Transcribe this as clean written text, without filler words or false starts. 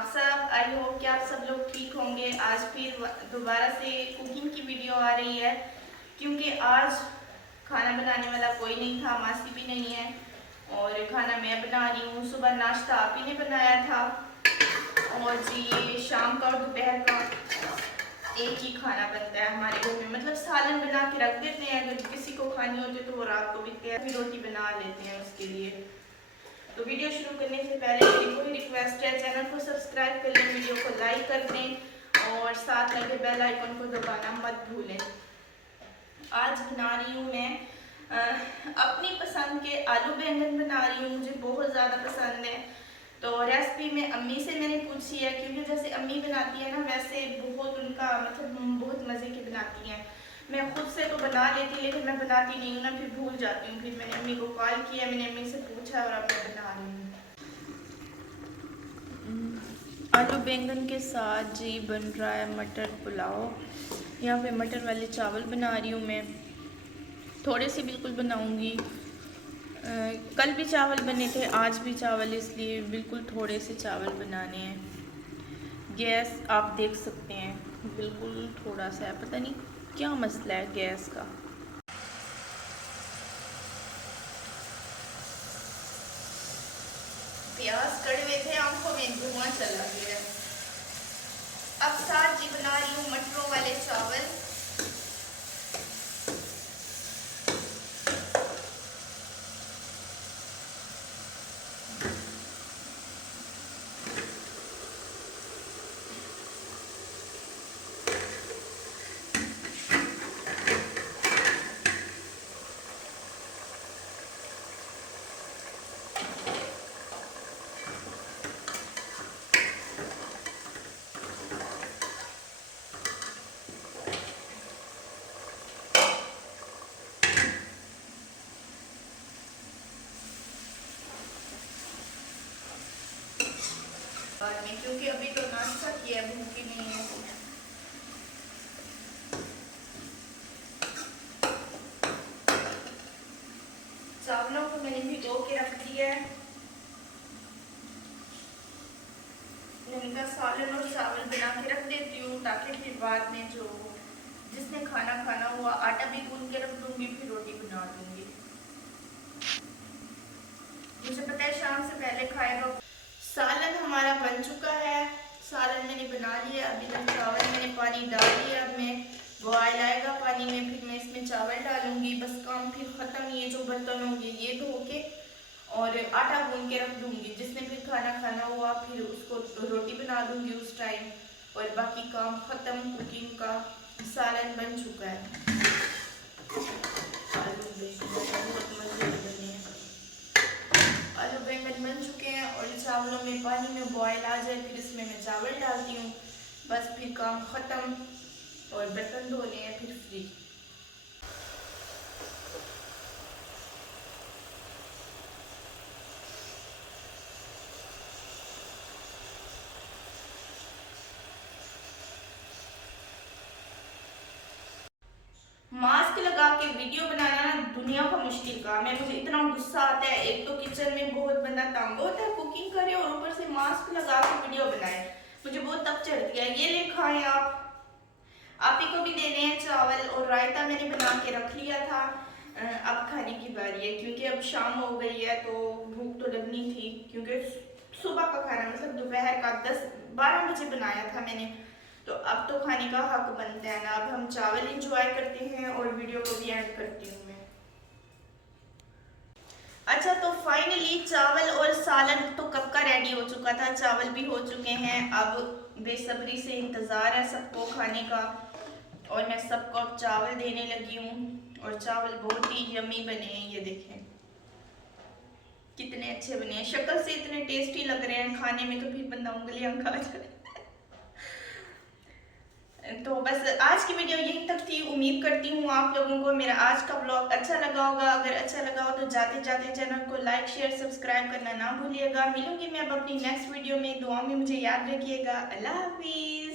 आप सब। I hope कि आप सब लोग ठीक होंगे। आज फिर दोबारा से कुकिंग की वीडियो आ रही है, क्योंकि आज खाना बनाने वाला कोई नहीं था, मासी भी नहीं है और खाना मैं बना रही हूँ। सुबह नाश्ता आप ही ने बनाया था और जी ये शाम का और दोपहर का एक ही खाना बनता है हमारे घर में। मतलब सालन बना के रख देते हैं, अगर किसी को खानी होती है तो वो रात को भी फिर रोटी बना लेते हैं उसके लिए। तो वीडियो शुरू करने से पहले मेरी कोई रिक्वेस्ट है, चैनल को सब्सक्राइब कर लें, वीडियो को लाइक कर दें और साथ लगे बेल आइकन को दबाना मत भूलें। आज बना रही हूँ मैं अपनी पसंद के आलू बैंगन बना रही हूँ। मुझे बहुत ज़्यादा पसंद है, तो रेसिपी में अम्मी से मैंने पूछी है, क्योंकि जैसे अम्मी बनाती है ना वैसे बहुत उनका मतलब बहुत मज़े की बनाती हैं। मैं खुद से तो बना लेती लेकिन मैं बनाती नहीं हूँ ना, फिर भूल जाती हूँ। फिर मैंने अम्मी को कॉल किया, मैंने अम्मी से पूछा और अब मैं बना रही हूँ। आलू बैंगन के साथ जी बन रहा है मटर पुलाव। यहाँ पे मटर वाले चावल बना रही हूँ मैं, थोड़े से बिल्कुल बनाऊँगी। कल भी चावल बने थे, आज भी चावल, इसलिए बिल्कुल थोड़े से चावल बनाने हैं। गैस आप देख सकते हैं बिल्कुल थोड़ा सा है, पता नहीं क्या मसला है गैस का। प्याज कड़वे थे, आंखों में धुआं चला गया। अब साथ जी बना रही हूँ मटरों वाले चावल। बाद में, क्योंकि अभी तो नाश्ता किया, भूख ही नहीं है। चावलों को मैंने भिगो के रख दिया है। मैंने कहा सालन और चावल बना के रख देती हूँ, ताकि फिर बाद में जो जिसने खाना खाना हुआ आटा भी गूंद के रख दूंगी, फिर रोटी बना दूंगी। मुझे पता है शाम से पहले खाएगा। सालन हमारा बन चुका है, सालन मैंने बना लिया। अभी तक चावल मैंने पानी डाल दिया, अब मैं बॉयल आएगा पानी में फिर मैं इसमें चावल डालूंगी। बस काम फिर ख़त्म। ये जो बर्तन होंगे ये धो के और आटा गूंद के रख दूंगी। जिसने फिर खाना खाना हुआ फिर उसको रोटी बना दूंगी उस टाइम, और बाकी काम ख़त्म कुकिंग का। सालन बन चुका है। आलू बहुत मज़े बने हैं। आलू बैंगन बन चुके हैं और चावलों में पानी में बॉयल आ जाए फिर इसमें मैं चावल डालती हूँ। बस फिर काम ख़त्म और बर्तन धोने हैं फिर फ्री। मास्क लगा के वीडियो बनाना ना दुनिया का मुश्किल काम है। मुझे इतना गुस्सा आता है, एक तो किचन में बहुत बंदा तंग होता है कुकिंग करे और ऊपर से मास्क लगा के वीडियो बनाए। मुझे बहुत तब चढ़ती है। ये ले खाएं आप ही को भी देने हैं चावल, और रायता मैंने बना के रख लिया था। अब खाने की बारी है, क्योंकि अब शाम हो गई है तो भूख तो लगनी थी। क्योंकि सुबह का खाना मतलब दोपहर का 10-12 बजे बनाया था मैंने, तो अब तो खाने का हक बनता है ना। अब हम चावल इंजॉय करते हैं और वीडियो को भी एंड करती हूँ मैं। अच्छा, तो फाइनली चावल और सालन तो कब का रेडी हो चुका था, चावल भी हो चुके हैं। अब बेसब्री से इंतज़ार है सबको खाने का, और मैं सबको अब चावल देने लगी हूँ। और चावल बहुत ही यम्मी बने हैं, ये देखें कितने अच्छे बने हैं। शक्ल से इतने टेस्टी लग रहे हैं, खाने में तो फिर बंदा उंगलियां खा जाए। तो बस आज की वीडियो यहीं तक थी। उम्मीद करती हूँ आप लोगों को मेरा आज का ब्लॉग अच्छा लगा होगा। अगर अच्छा लगा हो तो जाते जाते चैनल को लाइक शेयर सब्सक्राइब करना ना भूलिएगा। मिलूंगी मैं अब अपनी नेक्स्ट वीडियो में। दुआ में मुझे याद रखिएगा। अल्लाह हाफिज़।